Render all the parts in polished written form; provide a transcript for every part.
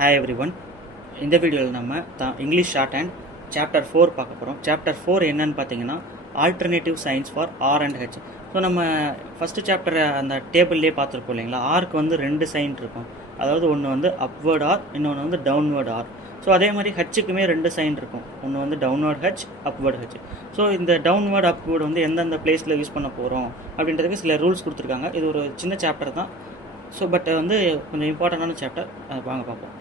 Hi everyone. இந்த வீடியோவில் நம்ம இங்கிலீஷ் ஷார்ட் அண்ட் சாப்டர் 4 பார்க்க போகிறோம். சாப்டர் 4 என்னன்னு பார்த்தீங்கன்னா alternative signs for R and H. So நம்ம ஃபஸ்ட்டு சாப்டர் அந்த டேபிள்லேயே பார்த்துருப்போம் இல்லைங்களா. ஆருக்கு வந்து 2 சைன் இருக்கும். அதாவது ஒன்று வந்து அப்வேர்ட் ஆர், இன்னொன்று வந்து டவுன்வேர்ட் ஆர். ஸோ அதே மாதிரி ஹெச்சுக்குமே 2 சைன் இருக்கும். ஒன்று வந்து downward H, upward H. So இந்த டவுன்வேர்ட் அப்வேர்டு வந்து எந்தெந்த பிளேஸில் யூஸ் பண்ண போகிறோம் அப்படின்றதுக்கு சில ரூல்ஸ் கொடுத்துருக்காங்க. இது ஒரு சின்ன சாப்டர் தான். ஸோ பட் வந்து கொஞ்சம் இம்பார்ட்டண்டான சாப்டர். அதை வாங்க பார்ப்போம்.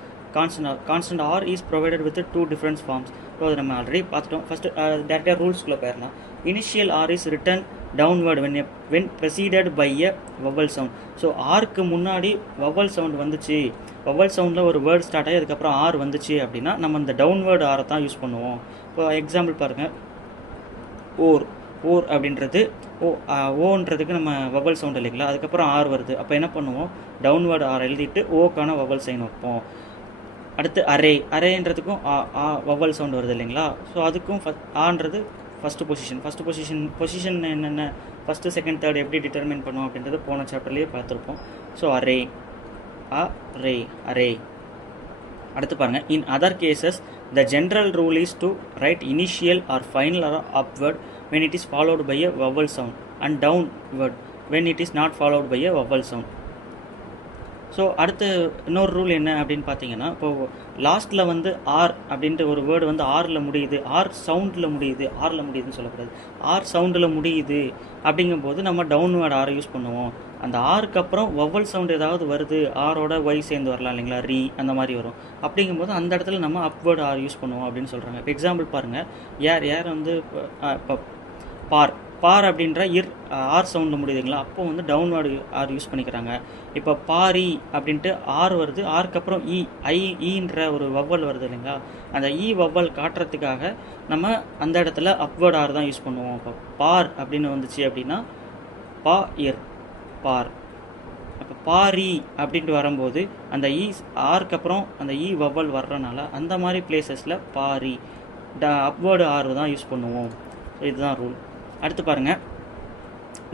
Constant R is provided with 2 different forms. So அதை நம்ம ஆல்ரெடி பார்த்துட்டோம். ஃபஸ்ட்டு டேரெக்டாக ரூல்ஸ்குள்ளே போயிடலாம். Initial R is written downward when preceded by a vowel sound. So ஆருக்கு முன்னாடி vowel sound வந்துச்சு, vowel சவுண்டில் ஒரு வேர்ட் ஸ்டார்ட் ஆகி அதுக்கப்புறம் ஆர் வந்துச்சு அப்படின்னா நம்ம இந்த டவுன்வேர்டு ஆரை தான் யூஸ் பண்ணுவோம். இப்போ எக்ஸாம்பிள் பாருங்கள், ஓர் அப்படின்றது ஓன்றதுக்கு நம்ம வவல் சவுண்ட் இல்லைங்களா, அதுக்கப்புறம் ஆர் வருது. அப்போ என்ன பண்ணுவோம், டவுன்வேர்டு ஆர் எழுதிட்டு ஓக்கான வவல் சைன் வைப்போம். அடுத்து அரேன்றதுக்கும் வவல் சவுண்ட் வருது இல்லைங்களா. ஸோ அதுக்கும் ஆன்றது ஃபஸ்ட்டு பொசிஷன் என்னென்ன ஃபஸ்ட்டு செகண்ட் தேர்ட் எப்படி டிட்டர்மின் பண்ணுவோம் அப்படின்றது போன சாப்டர்லேயே பார்த்துருப்போம். So array. அடுத்து பாருங்கள், in other cases the general rule is to write initial or final or upward when it is followed by a vowel sound and downward when it is not followed by a vowel sound. So அடுத்து இன்னொரு rule என்ன அப்படின்னு பார்த்தீங்கன்னா, இப்போது லாஸ்ட்டில் வந்து R அப்படின்ட்டு ஒரு வேர்டு வந்து ஆரில் முடியுது, ஆர் சவுண்டில் முடியுது, ஆரில் முடியுதுன்னு சொல்லக்கூடாது, ஆர் சவுண்டில் முடியுது. அப்படிங்கும்போது நம்ம டவுன்வேர்டு ஆரை யூஸ் பண்ணுவோம். அந்த ஆருக்கு அப்புறம் வவல் சவுண்ட் ஏதாவது வருது, ஆரோட ஒய் சேர்ந்து வரலாம் இல்லைங்களா, ரீ அந்த மாதிரி வரும். அப்படிங்கும்போது அந்த இடத்துல நம்ம அப்வேர்டு ஆர் யூஸ் பண்ணுவோம் அப்படின்னு சொல்கிறாங்க. இப்போ எக்ஸாம்பிள் பாருங்கள், யார் வந்து இப்போ பார் அப்படின்ற ஆர் சவுண்டில் முடியுதுங்களா, அப்போ வந்து டவுன்வேர்டு ஆர் யூஸ் பண்ணிக்கிறாங்க. இப்போ பாரி அப்படின்ட்டு ஆர் வருது, ஆருக்கு அப்புறம் ஈன்ற ஒரு வவ்வல் வருது இல்லைங்களா, அந்த வவ்வல் காட்டுறதுக்காக நம்ம அந்த இடத்துல அப்வேர்டு ஆர் தான் யூஸ் பண்ணுவோம். இப்போ பார் அப்படின்னு வந்துச்சு அப்படின்னா பார். அப்போ பாரி அப்படின்ட்டு வரும்போது அந்த ஆருக்கு அப்புறம் அந்த வவ்வல் வர்றதுனால அந்த மாதிரி பிளேசஸில் பாரி அப்வேர்டு ஆர் தான் யூஸ் பண்ணுவோம். ஸோ இதுதான் ரூல். அடுத்து பாருங்கள்,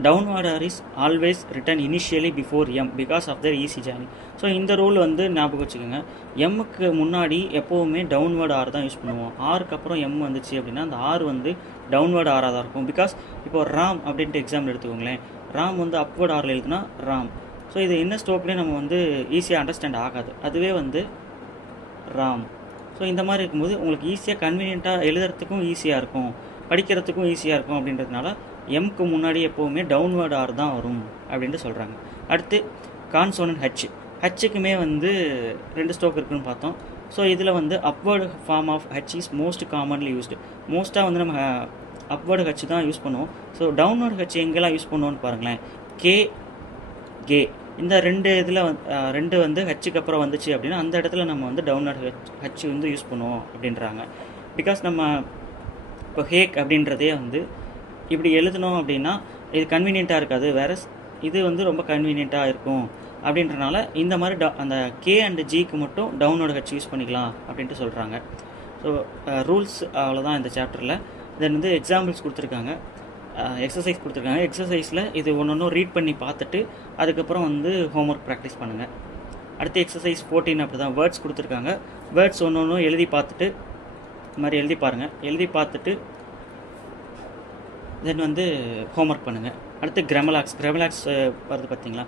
downward R is always written initially before M because of their easy journey. So இந்த ரூல் வந்து ஞாபகம் வச்சுக்கோங்க, எம்முக்கு முன்னாடி எப்போவுமே டவுன்வேர்டு ஆர் தான் யூஸ் பண்ணுவோம். ஆருக்கு அப்புறம் எம் வந்துச்சு அப்படின்னா அந்த ஆர் வந்து டவுன்வேர்டு ஆராக தான் இருக்கும். பிகாஸ் இப்போ ராம் அப்படின்ட்டு எக்ஸாம்பிள் எடுத்துக்கோங்களேன், ராம் வந்து அப்வேர்டு ஆரில் எழுதுனா ராம். ஸோ இது என்ன ஸ்டோக்லேயே நம்ம வந்து ஈஸியாக அண்டர்ஸ்டாண்ட் ஆகாது, அதுவே வந்து ராம். ஸோ இந்த மாதிரி இருக்கும்போது உங்களுக்கு ஈஸியாக கன்வீனியண்ட்டாக எழுதுறதுக்கும் ஈஸியாக இருக்கும், படிக்கிறதுக்கும் ஈஸியாக இருக்கும். அப்படின்றதுனால எம்க்கு முன்னாடி எப்போவுமே டவுன்வேர்டு ஆர் தான் வரும் அப்படின்ட்டு சொல்கிறாங்க. அடுத்து கான்சோனன்ட் ஹெச்சுக்குமே வந்து 2 ஸ்டோக் இருக்குதுன்னு பார்த்தோம். ஸோ இதில் வந்து upward form of H is most commonly used. மோஸ்ட்டாக வந்து நம்ம அப்வேர்டு ஹெச் தான் யூஸ் பண்ணுவோம். ஸோ டவுன்வேர்டு ஹெச் எங்கெல்லாம் யூஸ் பண்ணுவோன்னு பாருங்களேன், கே இந்த 2 வந்து ஹெச்சுக்கு அப்புறம் வந்துச்சு அப்படின்னா அந்த இடத்துல நம்ம வந்து டவுன்வேர்டு ஹெச் வந்து யூஸ் பண்ணுவோம் அப்படின்றாங்க. பிகாஸ் நம்ம இப்போ ஹேக் அப்படின்றதே வந்து இப்படி எழுதணும் அப்படின்னா இது கன்வீனியண்ட்டாக இருக்காது, வேறு இது வந்து ரொம்ப கன்வீனியண்ட்டாக இருக்கும். அப்படின்றனால இந்த மாதிரி அந்த கே அண்டு ஜிக்கு மட்டும் டவுன்வேர்டு ஹெச் யூஸ் பண்ணிக்கலாம் அப்படின்ட்டு சொல்கிறாங்க. ஸோ ரூல்ஸ் அவ்வளோதான் இந்த சாப்டரில். தென் வந்து எக்ஸாம்பிள்ஸ் கொடுத்துருக்காங்க, எக்ஸசைஸ் கொடுத்துருக்காங்க. எக்ஸசைஸில் இது ஒன்று ரீட் பண்ணி பார்த்துட்டு அதுக்கப்புறம் வந்து ஹோம்ஒர்க் ப்ராக்டிஸ் பண்ணுங்கள். அடுத்து எக்ஸசைஸ் 14 அப்படி தான் வேர்ட்ஸ் கொடுத்துருக்காங்க. வேர்ட்ஸ் ஒன்று எழுதி பார்த்துட்டு இந்த மாதிரி எழுதி பாருங்கள், எழுதி பார்த்துட்டு தென் வந்து ஹோம்ஒர்க் பண்ணுங்கள். அடுத்து கிராமலாக்ஸ் வருது பார்த்தீங்களா,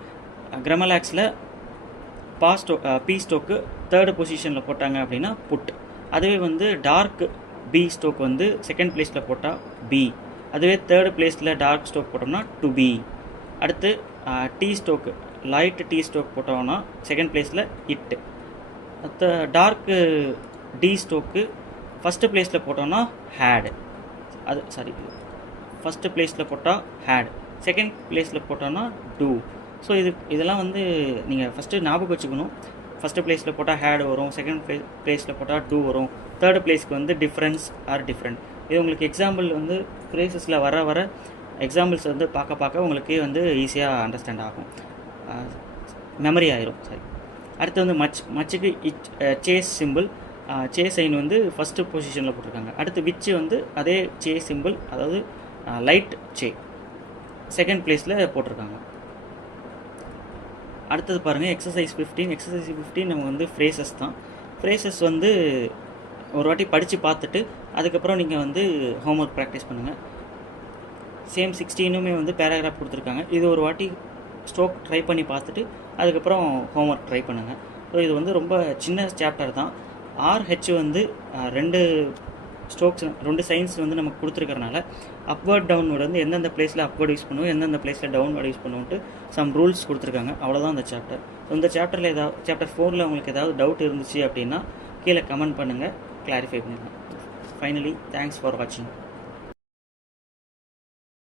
கிராமலாக்ஸில் பி ஸ்டோக்கு 3rd பொசிஷனில் போட்டாங்க அப்படின்னா புட். அதுவே வந்து டார்க் பி ஸ்டோக் வந்து 2nd பிளேஸில் போட்டால் பி. அதுவே 3rd பிளேஸில் டார்க் ஸ்டோக் போட்டோம்னா டு பி. அடுத்து டி ஸ்டோக்கு லைட் டி ஸ்டோக் போட்டோம்னா 2nd பிளேஸில் இட். அடுத்த டார்க்கு டி ஸ்டோக்கு ஃபஸ்ட்டு பிளேஸில் போட்டோம்னா ஹேட். ஃபஸ்ட்டு பிளேஸில் போட்டால் ஹேட், 2nd பிளேஸில் போட்டோன்னா டூ. ஸோ இதெல்லாம் வந்து நீங்கள் ஃபஸ்ட்டு ஞாபகம் வச்சுக்கணும். ஃபஸ்ட்டு பிளேஸில் போட்டால் ஹேட் வரும், 2nd பிளேஸில் போட்டால் டூ வரும், 3rd பிளேஸ்க்கு வந்து டிஃப்ரென்ஸ் ஆர் டிஃப்ரெண்ட். இது உங்களுக்கு எக்ஸாம்பிள் வந்து ஃப்ரேசஸில் வர எக்ஸாம்பிள்ஸ் வந்து பார்க்க உங்களுக்கு வந்து ஈஸியாக அண்டர்ஸ்டாண்ட் ஆகும், மெமரி ஆயிரும். அடுத்து வந்து மச்சுக்கு சேஸ் சிம்பிள், சைன் வந்து ஃபஸ்ட்டு பொசிஷனில் போட்டிருக்காங்க. அடுத்து விச்சு வந்து அதே சிம்பிள், அதாவது லைட் 2nd பிளேஸில் போட்டிருக்காங்க. அடுத்தது பாருங்கள் எக்ஸசைஸ் 15. நம்ம வந்து ஃப்ரேசஸ் தான். ஃப்ரேசஸ் வந்து ஒரு வாட்டி படித்து பார்த்துட்டு அதுக்கப்புறம் நீங்கள் வந்து ஹோம்ஒர்க் ப்ராக்டிஸ் பண்ணுங்கள். சேம் 16மே வந்து பேராகிராஃப் கொடுத்துருக்காங்க. இது ஒரு வாட்டி ஸ்ட்ரோக் ட்ரை பண்ணி பார்த்துட்டு அதுக்கப்புறம் ஹோம்ஒர்க் ட்ரை பண்ணுங்கள். ஸோ இது வந்து ரொம்ப சின்ன சாப்டர் தான். RH வந்து 2 ஸ்ட்ரோக்ஸ் 2 சைன்ஸ் வந்து நமக்கு கொடுத்துருக்கறனால அப்வர்ட் டவுன்வர்டு வந்து எந்தெந்த பிளேஸில் அப்வர்ட் யூஸ் பண்ணுவோம், எந்தெந்த பிளேஸில் டவுன்வர்டு யூஸ் பண்ணுவோன்ட்டு சம் ரூல்ஸ் கொடுத்துருக்காங்க. அவ்வளோதான் அந்த சாப்டர். ஸோ இந்த சாப்டரில் சாப்டர் 4ல் உங்களுக்கு ஏதாவது டவுட் இருந்துச்சு அப்படின்னா கீழே கமெண்ட் பண்ணுங்கள், கிளாரிஃபை பண்ணிடலாம். ஃபைனலி தேங்க்ஸ் ஃபார் வாட்சிங்.